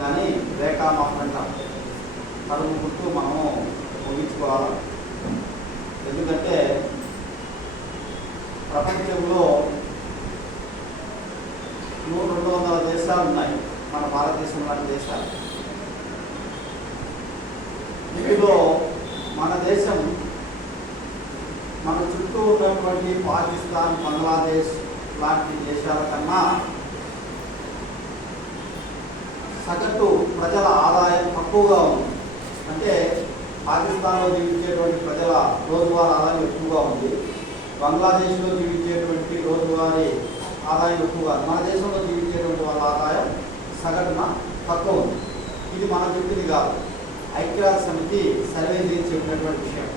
దాన్ని రేఖామాపం అంటాం. కలుపుకుంటూ మనము ముగించుకోవాలి. ఎందుకంటే ప్రపంచంలో 200 దేశాలు ఉన్నాయి, మన భారతదేశం లాంటి దేశాలు. వీటిలో మన దేశం మన చుట్టూ ఉన్నటువంటి పాకిస్తాన్, బంగ్లాదేశ్ లాంటి దేశాల కన్నా సగటు ప్రజల ఆదాయం తక్కువగా ఉంది. అంటే పాకిస్తాన్లో జీవించేటువంటి ప్రజల రోజువారీ ఆదాయం ఎక్కువగా ఉంది, బంగ్లాదేశ్లో జీవించేటువంటి రోజువారీ ఆదాయం ఎక్కువగా, మన దేశంలో జీవించేటువంటి వాళ్ళ ఆదాయం సగటున తక్కువ ఉంది. ఇది మన చెప్పింది కాదు, ఐక్యరాజ్య సమితి సర్వే చేసి చెప్పినటువంటి విషయం.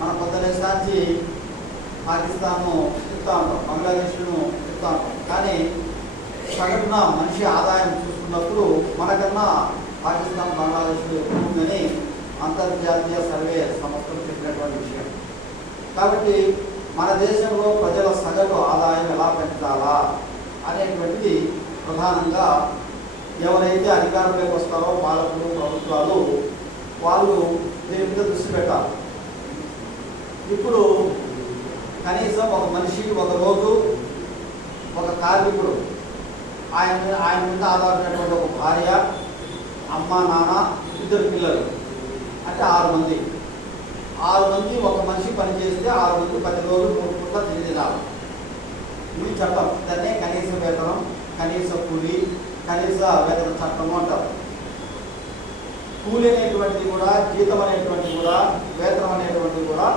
మన కొత్త దేశానికి పాకిస్తాన్ను చెప్తా ఉంటాం, బంగ్లాదేశ్ను చెప్తా ఉంటాం, కానీ సగటున మనిషి ఆదాయం చూసుకున్నప్పుడు మనకన్నా పాకిస్తాన్, బంగ్లాదేశ్లో ఎక్కువ ఉందని అంతర్జాతీయ సర్వే సంస్థలు చెప్పినటువంటి విషయం. కాబట్టి మన దేశంలో ప్రజల సగటు ఆదాయం ఎలా పెంచాలా అనేటువంటిది ప్రధానంగా ఎవరైతే అధికారంలోకి వస్తారో పాలకులు, ప్రభుత్వాలు వాళ్ళు దీని మీద దృష్టి పెట్టాలి. ఇప్పుడు కనీసం ఒక మనిషికి ఒక రోజు ఒక కార్మికుడు, ఆయన మీద ఆధారపడినటువంటి ఒక భార్య, అమ్మ, నాన్న, 2 పిల్లలు, అంటే 6 మంది. 6 మంది ఒక మనిషి పనిచేస్తే 6 మంది 10 రోజులు 3 పూట్ల తినాలి. ఇది చట్టం. దాన్నే కనీస వేతనం, కనీస కూలి, కనీస వేతన చట్టం అంటారు. కూలి అనేటువంటిది కూడా, జీతం అనేటువంటిది కూడా, వేతనం అనేటువంటిది కూడా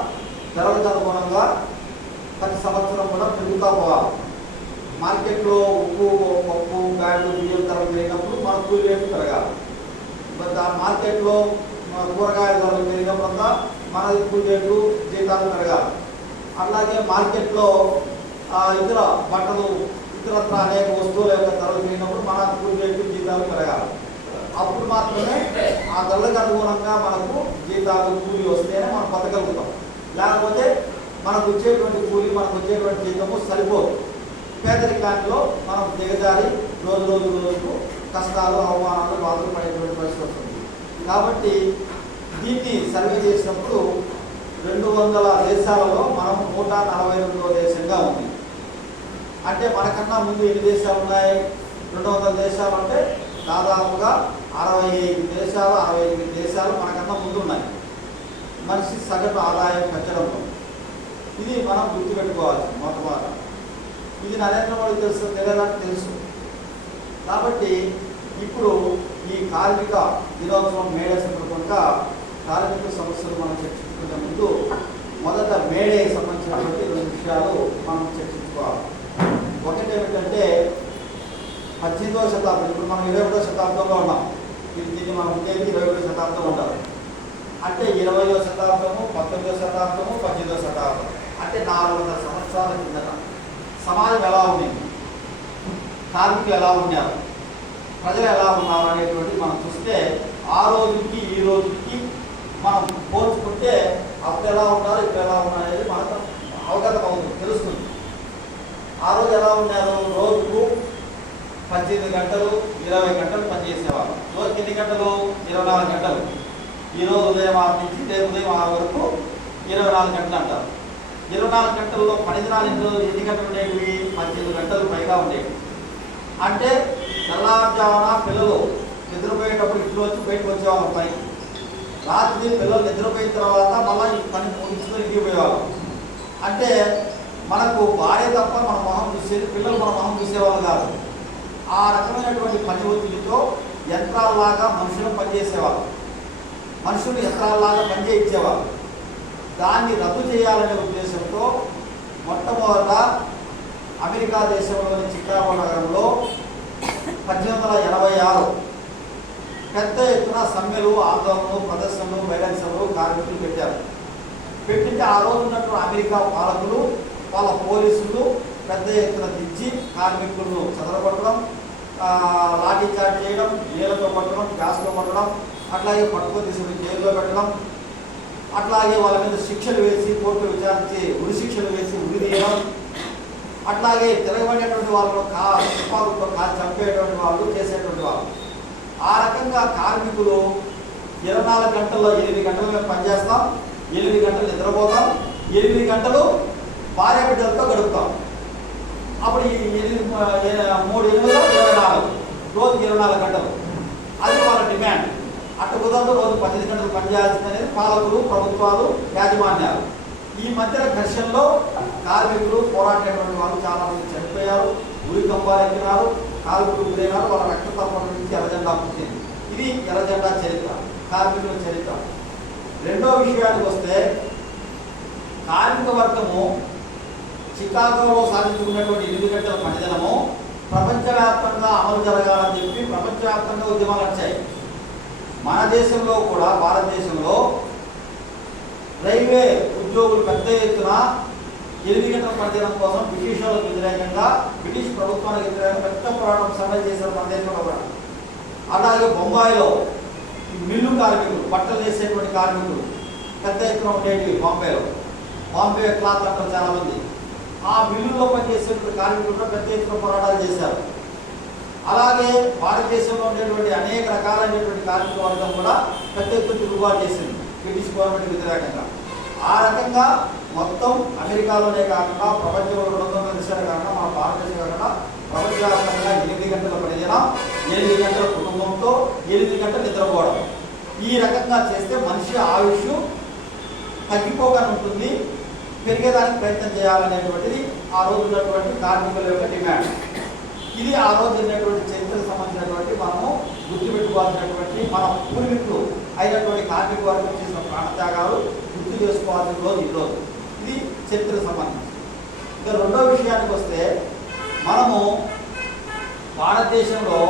ధరలకు అనుగుణంగా ప్రతి సంవత్సరం కూడా పెరుగుతూ పోవాలి. మార్కెట్లో ఉప్పు, పప్పు, బ్యాడ్లు, బియ్యం ధరలు పెరిగినప్పుడు మన కూలి రేటు పెరగాలి. మార్కెట్లో కూరగాయల ధరలు పెరిగినప్పుడంతా మన కూలి రేటు, జీతాలు పెరగాలి. అలాగే మార్కెట్లో ఇతర బట్టలు, ఇతరత్ర అనేక వస్తువుల యొక్క ధరలు పెరిగినప్పుడు మన కూలి రేటు, జీతాలు పెరగాలి. అప్పుడు మాత్రమే ఆ ధరలకు అనుగుణంగా మనకు జీతాలు, కూలి వస్తేనే మనం బతకగలుగుతాం. లేకపోతే మనకు వచ్చేటువంటి కూలి, మనకు వచ్చేటువంటి జీతము సరిపోదు. పేదరికాల్లో మనం దిగజారి రోజుకు కష్టాలు, అవమానాలు, బాధలు పడేటువంటి పరిస్థితి వస్తుంది. కాబట్టి దీన్ని సర్వే చేసినప్పుడు 200 దేశాలలో మనం 142వ దేశంగా ఉంది. అంటే మనకన్నా ముందు ఎన్ని దేశాలు ఉన్నాయి? 200 దేశాలు అంటే దాదాపుగా 65 దేశాలు మనకన్నా ముందు ఉన్నాయి మనిషి సగటు ఆదాయం పెంచడంలో. ఇది మనం గుర్తుపెట్టుకోవాలి. మొట్టమొదట ఇది నరేంద్ర మోడీ తెలుసు. కాబట్టి ఇప్పుడు ఈ కార్మిక దినోత్సవం మేడే సందర్భంగా కార్మిక సమస్యలు మనం చర్చించుకునే ముందు మొదట మేడే సంబంధించినటువంటి 2 విషయాలు మనం చర్చించుకోవాలి. ఒకటి ఏమిటంటే 18వ శతాబ్దం, ఇప్పుడు మనం 21వ శతాబ్దంలో ఉన్నాం. దీన్ని మనం ఉండేది 21వ శతాబ్దంలో ఉండాలి. అంటే 20వ శతాబ్దము, 19వ శతాబ్దము, 18వ శతాబ్దం, అంటే 400 సంవత్సరాల కిందట సమాజం ఎలా ఉంది, కార్మికులు ఎలా ఉన్నారు, ప్రజలు ఎలా ఉన్నారు అనేటువంటి మనం చూస్తే ఆ రోజుకి ఈ రోజుకి మనం పోల్చుకుంటే అప్పుడు ఎలా ఉన్నారు, ఇప్పుడు ఎలా ఉన్నారు అనేది మనకు అవగతం అవుతుంది, తెలుస్తుంది. ఆ రోజు ఎలా ఉన్నారు? రోజుకు 18 గంటలు, 20 గంటలు పనిచేసేవాళ్ళు. రోజుకి ఎన్ని గంటలు? 24 గంటలు. ఈరోజు ఉదయం 6 నుంచి రేపు ఉదయం 6 వరకు 24 గంటలు అంటారు. 24 గంటల్లో పని దినాలు ఎన్ని గంటలు ఉండేవి? 18 గంటలు పైగా ఉండేవి. అంటే తెల్లారుజామున పిల్లలు నిద్రపోయేటప్పుడు ఇంట్లో వచ్చి బయటకు వచ్చేవాళ్ళం పని. రాత్రి పిల్లలు నిద్రపోయిన తర్వాత మళ్ళీ ఈ పని ముగించుకొని ఇంటికి పోయేవాళ్ళం. అంటే మనకు భార్య తప్ప మన మొహం చూసేది, పిల్లలు మన మొహం చూసేవాళ్ళు కాదు. ఆ రకమైనటువంటి పని ఒత్తిడితో యంత్రాలలాగా మనుషులు పనిచేసేవాళ్ళు, మనుషులు యంత్రాలలాగా పనిచేయించేవాళ్ళు. దాన్ని రద్దు చేయాలనే ఉద్దేశంతో మొట్టమొదట అమెరికా దేశంలోని చికాగో నగరంలో 1886 పెద్ద ఎత్తున సమ్మెలు, ఆందోళనలు, ప్రదర్శనలు, బహిరంగ సభలు కార్మికులు పెట్టారు. పెట్టింటే ఆ రోజు ఉన్నట్టు అమెరికా పాలకులు, వాళ్ళ పోలీసులు పెద్ద ఎత్తున దించి కార్మికులను చెదరగొట్టడం, లాఠీ చార్జ్ చేయడం, నీళ్ళతో కొట్టడం, గ్యాస్తో కొట్టడం, అట్లాగే పట్టుకొని తీసుకుని జైల్లో పెట్టడం, అట్లాగే వాళ్ళ మీద శిక్షలు వేసి కోర్టు విచారించి ఉరి శిక్షలు వేసి ఉరి తీయడం, అట్లాగే తిరగబడేటువంటి వాళ్ళు తుపాకులతో చంపేటువంటి వాళ్ళు చేసేటువంటి వాళ్ళు. ఆ రకంగా కార్మికులు 24 గంటల్లో 8 గంటలు మేము పనిచేస్తాం, 8 గంటలు నిద్రపోతాం, 8 గంటలు భార్య బిడ్డలతో గడుపుతాం. అప్పుడు ఈ 3 8 24 రోజుకి 24 గంటలు, అది వాళ్ళ డిమాండ్. అట్ట కుదరదు, రోజు 18 గంటలు పనిచేయాల్సిందనేది పాలకులు, ప్రభుత్వాలు, యాజమాన్యాలు. ఈ మధ్యన ఘర్షణలో కార్మికులు పోరాటేటువంటి వాళ్ళు చాలా మంది చనిపోయారు, ఉరి కంబాలు ఎక్కినారు, కార్మికులు గురైనారు, వాళ్ళ రక్తతత్వం నుంచి ఎర్రజెండా పుట్టింది. ఇది ఎర్రజెండా చరిత్ర, కార్మికుల చరిత్ర. రెండో విషయానికి వస్తే, కార్మిక వర్గము చికాగోలో సాధించుకున్నటువంటి 8 గంటల పనిదినము ప్రపంచవ్యాప్తంగా అమలు జరగాలని చెప్పి ప్రపంచవ్యాప్తంగా ఉద్యమాలు వచ్చాయి. మన దేశంలో కూడా, భారతదేశంలో రైల్వే ఉద్యోగులు పెద్ద ఎత్తున 8 గంటల పనిదినం కోసం బ్రిటిష్ వాళ్ళకు వ్యతిరేకంగా, బ్రిటిష్ ప్రభుత్వానికి వ్యతిరేకంగా పెద్ద పోరాటం సమ్మె చేశారు మన దేశంలో కూడా. అలాగే బొంబాయిలో మిల్లు కార్మికులు, బట్టలు వేసేటువంటి కార్మికులు పెద్ద ఎత్తున ఉండేవి. బాంబే క్లాత్ అంటారు చాలామంది. ఆ మిల్లుల్లో పనిచేసేటువంటి కార్మికులు కూడా పెద్ద ఎత్తున పోరాటాలు చేశారు. అలాగే భారతదేశంలో ఉండేటువంటి అనేక రకాలైనటువంటి కార్మిక వర్గం కూడా పెద్ద ఎత్తున తిరుగుబాటు చేసింది బ్రిటిష్ గవర్నమెంట్ వ్యతిరేకంగా. ఆ రకంగా మొత్తం అమెరికాలోనే కాకుండా, ప్రపంచంలో 200 దేశాలు కాకుండా, మన భారతదేశం కాకుండా ప్రపంచవ్యాప్తంగా 8 గంటల పనిదినం, 8 గంటల కుటుంబంతో, 8 గంటలు నిద్రపోవడం. ఈ రకంగా చేస్తే మనిషి ఆయుష్ తగ్గిపోగానే ఉంటుంది, పెరిగేదానికి ప్రయత్నం చేయాలనేటువంటిది ఆ రోజు ఉన్నటువంటి కార్మికుల యొక్క డిమాండ్. ఇది ఆ రోజు ఉన్నటువంటి చరిత్రకు సంబంధించినటువంటి మనము గుర్తుపెట్టుకోవాల్సినటువంటి, మన పూర్వీకులు అయినటువంటి కార్మిక వర్గం చేసిన ప్రాణత్యాగాలు గుర్తు చేసుకోవాల్సిన రోజు ఈరోజు. ఇది చరిత్రకు సంబంధించి. ఇంకా రెండో విషయానికి వస్తే, మనము భారతదేశంలో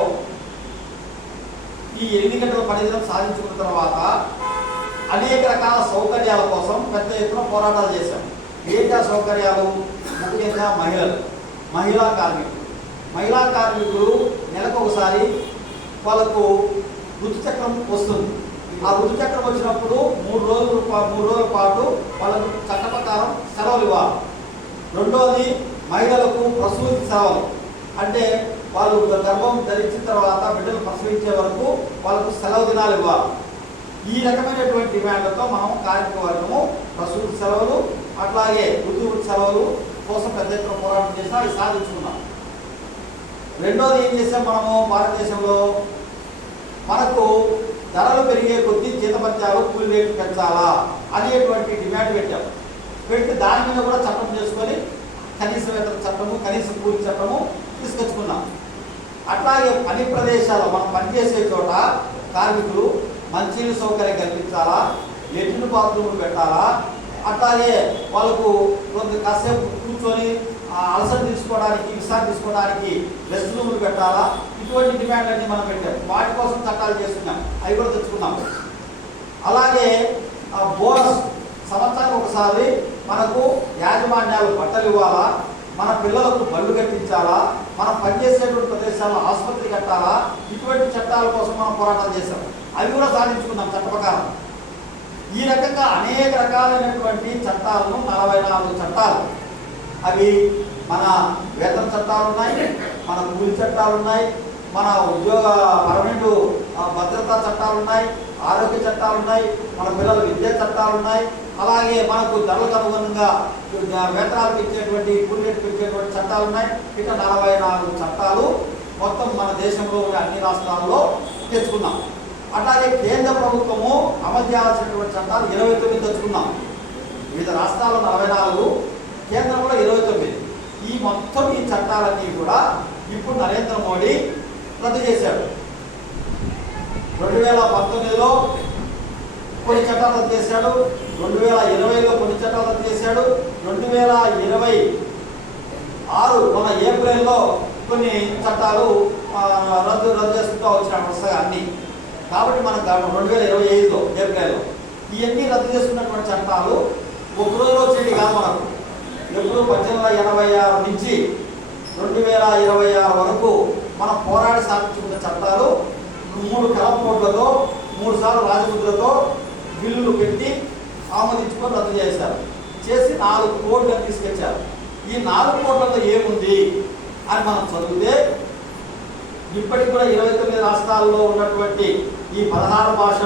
ఈ 8 గంటల పనిదినం సాధించుకున్న తర్వాత అనేక రకాల సౌకర్యాల కోసం పెద్ద ఎత్తున పోరాటాలు చేశాం. ఏంటి ఆ సౌకర్యాలు? ముఖ్యంగా మహిళా కార్మికులు నెలకు ఒకసారి వాళ్ళకు ఋతుచక్రం వస్తుంది. ఆ ఋతుచక్రం వచ్చినప్పుడు 3 రోజుల పాటు వాళ్ళకు చట్ట ప్రకారం సెలవులు ఇవ్వాలి. రెండోది, మహిళలకు ప్రసూతి సెలవులు, అంటే వాళ్ళు గర్భం ధరించిన తర్వాత బిడ్డలు ప్రసవించే వరకు వాళ్ళకు సెలవు దినాలు ఇవ్వాలి. ఈ రకమైనటువంటి డిమాండ్లతో మనం కార్మిక వర్గము ప్రసూతి సెలవులు, అట్లాగే ఋతువు సెలవులు కోసం పెద్ద ఎత్తున పోరాటం చేసినా అవి సాధించుకున్నాం. రెండోది ఏం చేసాం, మనము భారతదేశంలో మనకు ధరలు పెరిగే కొద్దీ జీతభత్యాలు, కూలి రేట్లు పెంచాలా అనేటువంటి డిమాండ్ పెట్టి దాని మీద కూడా చట్టం చేసుకొని కనీస వేతన చట్టము, కనీస కూలి చట్టము తీసుకొచ్చుకున్నాం. అట్లాగే పని ప్రదేశాల్లో మనం పనిచేసే చోట కార్మికులు మంచినీళ్ళ సౌకర్యం కల్పించాలా, లెట్రిన్ బాత్రూములు పెట్టాలా, అట్లాగే వాళ్ళకు కొంత కాసేపు కూర్చొని అలసట తీసుకోవడానికి, విశ్రాంతి తీసుకోవడానికి రెస్ట్ రూములు పెట్టాలా. ఇటువంటి డిమాండ్లన్నీ మనం పెట్టాం. వాటి కోసం చట్టాలు చేస్తున్నాం, అవి కూడా తెచ్చుకున్నాం. అలాగే బోనస్, సంవత్సరానికి ఒకసారి మనకు యాజమాన్యాలు బట్టలు ఇవ్వాలా, మన పిల్లలకు బళ్ళు కట్టించాలా, మనం పనిచేసేటువంటి ప్రదేశాల్లో ఆసుపత్రి కట్టాలా. ఇటువంటి చట్టాల కోసం మనం పోరాటాలు చేశాం, అవి కూడా సాధించుకున్నాం చట్ట ప్రకారం. ఈ రకంగా అనేక రకాలైనటువంటి చట్టాలను, 44 చట్టాలు, అవి మన వేతన చట్టాలు ఉన్నాయి, మన కూలి చట్టాలు ఉన్నాయి, మన ఉద్యోగ పర్మనెంట్ భద్రతా చట్టాలు ఉన్నాయి, ఆరోగ్య చట్టాలు ఉన్నాయి, మన పిల్లల విద్యా చట్టాలు ఉన్నాయి. అలాగే మనకు ధరలకు అనుగుణంగా వేతనాలు పెంచేటువంటి, కూలి రేట్లు పెంచేటువంటి చట్టాలు ఉన్నాయి. ఇక 44 చట్టాలు మొత్తం మన దేశంలో ఉన్న అన్ని రాష్ట్రాల్లో తెచ్చుకున్నాం. అట్లాగే కేంద్ర ప్రభుత్వము అమలు చేయాల్సినటువంటి చట్టాలు 29 తెచ్చుకున్నాం. వివిధ రాష్ట్రాల్లో 44, కేంద్రంలో 29. ఈ మొత్తం ఈ చట్టాలన్నీ కూడా ఇప్పుడు నరేంద్ర మోడీ రద్దు చేశాడు. 2019లో కొన్ని చట్టాలు రద్దు చేశాడు, 2020లో కొన్ని చట్టాలు రద్దు చేశాడు, 2026 మన ఏప్రిల్లో కొన్ని చట్టాలు రద్దు చేసుకుంటూ వచ్చిన వరుసగా అన్నీ. కాబట్టి మన 2025లో ఏప్రిల్లో ఇవన్నీ రద్దు చేసుకున్నటువంటి చట్టాలు ఒక రోజులో వచ్చేది కాదు. మనకు ఎప్పుడు 1886 నుంచి 2026 వరకు మనం పోరాడి సాధించుకున్న చట్టాలు 3 కలం కోట్లతో, 3 సార్లు రాజముద్రతో బిల్లులు పెట్టి ఆమోదించుకొని రద్దు చేశారు. చేసి 4 కోట్లను తీసుకొచ్చారు. ఈ 4 కోట్లలో ఏముంది అని మనం చదివితే, ఇప్పటికి కూడా 29 రాష్ట్రాల్లో ఉన్నటువంటి ఈ 16 భాషలు